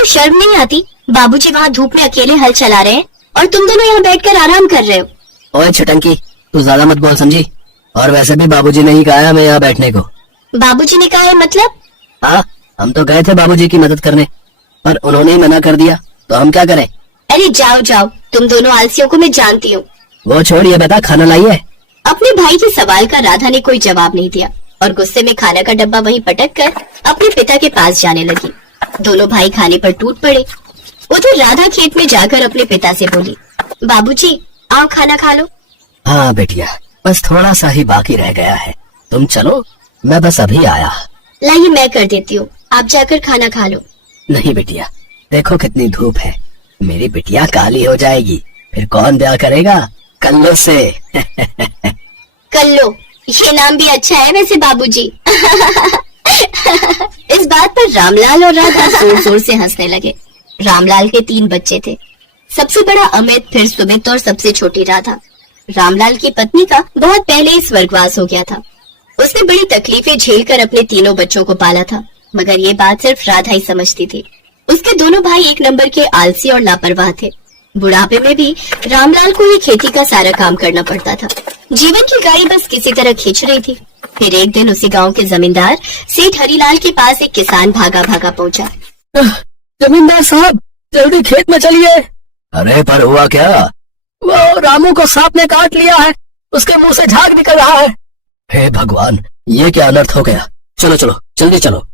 तुमको शर्म नहीं आती? बाबूजी वहाँ धूप में अकेले हल चला रहे हैं और तुम दोनों यहाँ बैठकर आराम कर रहे हो। ओए छटंकी, तू ज्यादा मत बोल समझी। और वैसे भी बाबूजी ने ही कहा है हमें यहाँ बैठने को। बाबूजी ने कहा है मतलब? हाँ, हम तो गए थे बाबूजी की मदद करने, पर उन्होंने ही मना कर दिया, तो हम क्या करें। अरे जाओ जाओ, तुम दोनों आलसियों को मैं जानती हूँ। वो छोड़, ये बता खाना लाई है? अपने भाई के सवाल का राधा ने कोई जवाब नहीं दिया और गुस्से में खाना का डब्बा वहीं पटक कर अपने पिता के पास जाने लगी। दोनों भाई खाने पर टूट पड़े। उधर राधा खेत में जाकर अपने पिता से बोली, बाबूजी आओ खाना खा लो। हाँ बेटिया, बस थोड़ा सा ही बाकी रह गया है, तुम चलो, मैं बस अभी आया। लाइए मैं कर देती हूँ, आप जाकर खाना खा लो। नहीं बेटिया, देखो कितनी धूप है, मेरी बिटिया काली हो जाएगी, फिर कौन ब्याह करेगा कल्लो से। कल्लो, ये नाम भी अच्छा है वैसे बाबूजी। इस बात पर रामलाल और राधा जोर जोर से हंसने लगे। रामलाल के 3 बच्चे थे, सबसे बड़ा अमित, फिर सुमित और सबसे छोटी राधा। रामलाल की पत्नी का बहुत पहले ही स्वर्गवास हो गया था। उसने बड़ी तकलीफें झेलकर अपने तीनों बच्चों को पाला था, मगर ये बात सिर्फ राधा ही समझती थी। उसके दोनों भाई एक नंबर के आलसी और लापरवाह थे। बुढ़ापे में भी रामलाल को ही खेती का सारा काम करना पड़ता था। जीवन की गाड़ी बस किसी तरह खींच रही थी। फिर एक दिन उसी गांव के जमींदार सेठ हरिलाल के पास एक किसान भागा भागा पहुंचा। जमींदार साहब, जल्दी खेत में चलिए। अरे पर हुआ क्या? वो रामू को सांप ने काट लिया है, उसके मुंह से झाग निकल रहा है। हे भगवान, ये क्या अनर्थ हो गया। चलो चलो जल्दी चलो।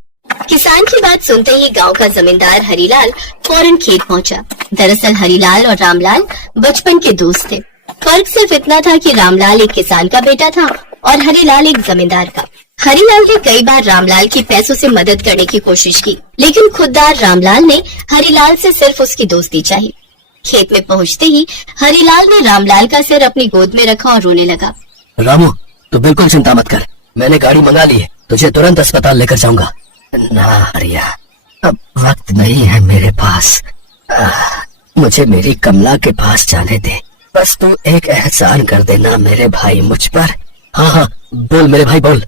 किसान की बात सुनते ही गांव का जमींदार हरिलाल फौरन खेत पहुंचा। दरअसल हरिलाल और रामलाल बचपन के दोस्त थे। फर्क सिर्फ इतना था कि रामलाल एक किसान का बेटा था और हरिलाल एक जमींदार का। हरिलाल ने कई बार रामलाल की पैसों से मदद करने की कोशिश की, लेकिन खुददार रामलाल ने हरिलाल से सिर्फ उसकी दोस्ती चाही। खेत में पहुंचते ही हरिलाल ने रामलाल का सिर अपनी गोद में रखा और रोने लगा। रामू, तू बिल्कुल चिंता मत कर, मैंने गाड़ी मंगा ली है, तुझे तुरंत अस्पताल लेकर जाऊंगा। ना हरिया, अब वक्त नहीं है मेरे पास। मुझे मेरी कमला के पास जाने दे, बस तू एक एहसान कर देना मेरे भाई मुझ पर। हाँ हाँ, बोल मेरे भाई बोल।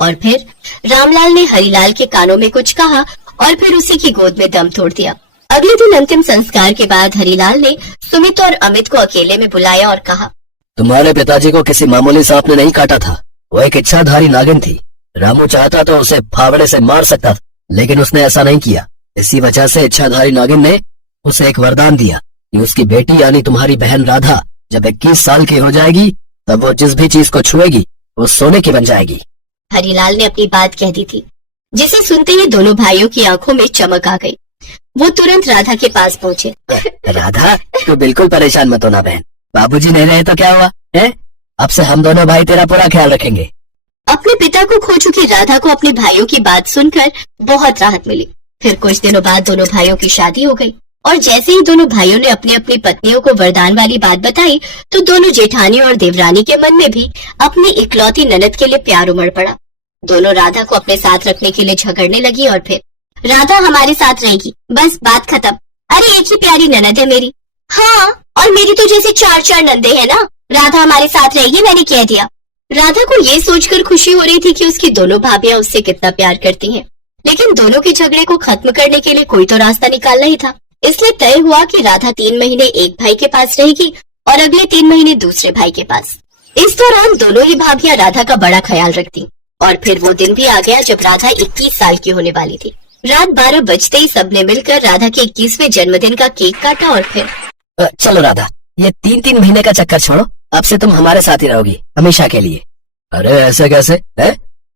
और फिर रामलाल ने हरिलाल के कानों में कुछ कहा और फिर उसी की गोद में दम तोड़ दिया। अगले दिन अंतिम संस्कार के बाद हरिलाल ने सुमित और अमित को अकेले में बुलाया और कहा, तुम्हारे पिताजी को किसी मामूली सांप ने नहीं काटा था, वो एक इच्छाधारी नागिन थी। रामू चाहता तो उसे फावड़े से मार सकता था, लेकिन उसने ऐसा नहीं किया। इसी वजह से इच्छाधारी नागिन ने उसे एक वरदान दिया कि उसकी बेटी यानी तुम्हारी बहन राधा जब 21 साल की हो जाएगी, तब वो जिस भी चीज को छुएगी वो सोने की बन जाएगी। हरिलाल ने अपनी बात कह दी थी, जिसे सुनते ही दोनों भाइयों की आंखों में चमक आ गई। वो तुरंत राधा के पास पहुँचे। राधा, तू बिल्कुल परेशान मत होना बहन, बाबूजी नहीं रहे तो क्या हुआ है? अब से हम दोनों भाई तेरा पूरा ख्याल रखेंगे। अपने पिता को खो चुकी राधा को अपने भाइयों की बात सुनकर बहुत राहत मिली। फिर कुछ दिनों बाद दोनों भाइयों की शादी हो गई और जैसे ही दोनों भाइयों ने अपनी अपनी पत्नियों को वरदान वाली बात बताई, तो दोनों जेठानी और देवरानी के मन में भी अपनी इकलौती ननद के लिए प्यार उमड़ पड़ा। दोनों राधा को अपने साथ रखने के लिए झगड़ने लगी और फिर, राधा हमारे साथ रहेगी, बस बात खत्म। अरे एक ही प्यारी ननद है मेरी। हाँ, और मेरी तो जैसे 4 नंदे है ना। राधा हमारे साथ रहेगी, मैंने कह दिया। राधा को ये सोचकर खुशी हो रही थी कि उसकी दोनों भाभियां उससे कितना प्यार करती हैं, लेकिन दोनों के झगड़े को खत्म करने के लिए कोई तो रास्ता निकालना ही था। इसलिए तय हुआ कि राधा 3 महीने एक भाई के पास रहेगी और अगले 3 महीने दूसरे भाई के पास। इस दौरान दोनों ही भाभियां राधा का बड़ा ख्याल रखती और फिर वो दिन भी आ गया जब राधा 21 साल की होने वाली थी। रात 12 बजते ही सबने मिलकर राधा के 21वें जन्मदिन का केक काटा और फिर, चलो राधा, ये 3-3 महीने का चक्कर छोड़ो, अब से तुम हमारे साथ ही रहोगी हमेशा के लिए। अरे ऐसे कैसे है?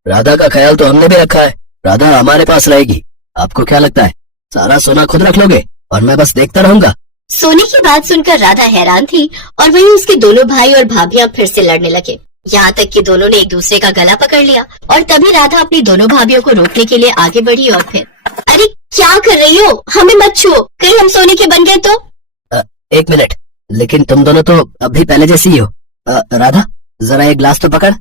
राधा का ख्याल तो हमने भी रखा है, राधा हमारे पास रहेगी। आपको क्या लगता है सारा सोना खुद रख लोगे और मैं बस देखता रहूंगा? सोने की बात सुनकर राधा हैरान थी और वहीं उसके दोनों भाई और भाभियां फिर से लड़ने लगे। यहाँ तक कि दोनों ने एक दूसरे का गला पकड़ लिया और तभी राधा अपनी दोनों भाभियों को रोकने के लिए आगे बढ़ी और फिर, अरे क्या कर रही हो? हमें मत छुओ, कहीं हम सोने के बन गए तो। 1 मिनट, लेकिन तुम दोनों तो अभी पहले जैसी ही हो। राधा, जरा एक गिलास तो पकड़।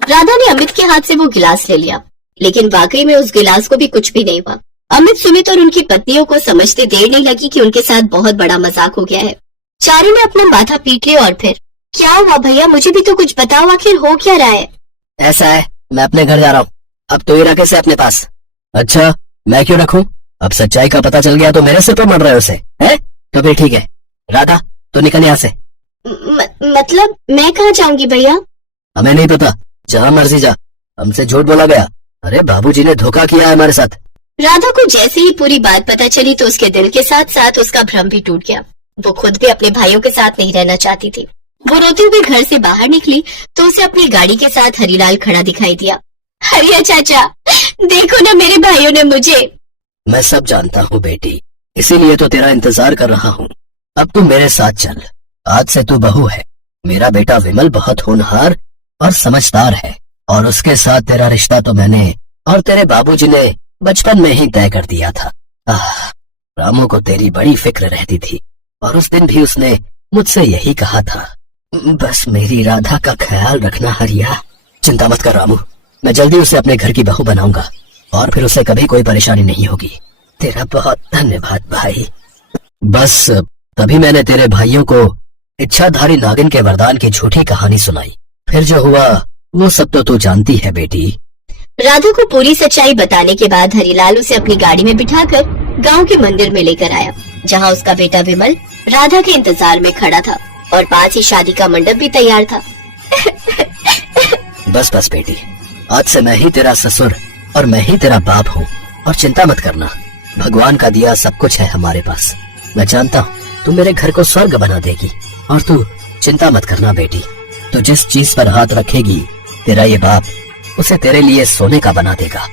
राधा ने अमित के हाथ से वो गिलास ले लिया, लेकिन वाकई में उस गिलास को भी कुछ भी नहीं हुआ। अमित, सुमित और उनकी पत्नियों को समझते देर नहीं लगी कि उनके साथ बहुत बड़ा मजाक हो गया है। चारों ने अपना माथा पीट लिया और फिर, क्या हुआ भैया, मुझे भी तो कुछ बताओ, आखिर हो क्या रहा है? ऐसा है, मैं अपने घर जा रहा हूँ, अब तो ही रखे से अपने पास। अच्छा, मैं क्यों रखूं? अब सच्चाई का पता चल गया तो मेरे सिर पर मर रहे हो उसे, है? तो फिर ठीक है, राधा तो निकल यहाँ से। मतलब मैं कहाँ जाऊंगी भैया? हमें नहीं पता, जहाँ मर्जी जा, हमसे झूठ बोला गया। अरे बाबूजी ने धोखा किया है हमारे साथ। राधा को जैसे ही पूरी बात पता चली तो उसके दिल के साथ साथ उसका भ्रम भी टूट गया। वो खुद भी अपने भाइयों के साथ नहीं रहना चाहती थी। वो रोते हुए घर से बाहर निकली तो उसे अपनी गाड़ी के साथ हरीलाल खड़ा दिखाई दिया। हरिया चाचा, देखो ना मेरे भाइयों ने मुझे। मैं सब जानता हूँ बेटी, इसीलिए तो तेरा इंतजार कर रहा हूँ। अब तू मेरे साथ चल, आज से तू बहू है। मेरा बेटा विमल बहुत होनहार और समझदार है, और उसके साथ तेरा रिश्ता तो मैंने और तेरे बाबूजी ने बचपन में ही तय कर दिया था। रामू को तेरी बड़ी फिक्र रहती थी, और उस दिन भी उसने मुझसे यही कहा था, बस मेरी राधा का ख्याल रखना हरिया। चिंता मत कर रामू, मैं जल्दी उसे अपने घर की बहू बनाऊंगा, और फिर उसे कभी कोई परेशानी नहीं होगी। तेरा बहुत धन्यवाद भाई। बस तभी मैंने तेरे भाइयों को इच्छाधारी नागिन के वरदान की झूठी कहानी सुनाई। फिर जो हुआ वो सब तो तू जानती है बेटी। राधा को पूरी सच्चाई बताने के बाद हरिलाल उसे अपनी गाड़ी में बिठाकर गांव के मंदिर में लेकर आया, जहां उसका बेटा विमल राधा के इंतजार में खड़ा था और पास ही शादी का मंडप भी तैयार था। बस बस बेटी, आज से मैं ही तेरा ससुर और मैं ही तेरा बाप हूँ, और चिंता मत करना, भगवान का दिया सब कुछ है हमारे पास। मैं जानता हूँ तू मेरे घर को स्वर्ग बना देगी, और तू चिंता मत करना बेटी। तो जिस चीज पर हाथ रखेगी तेरा ये बाप उसे तेरे लिए सोने का बना देगा।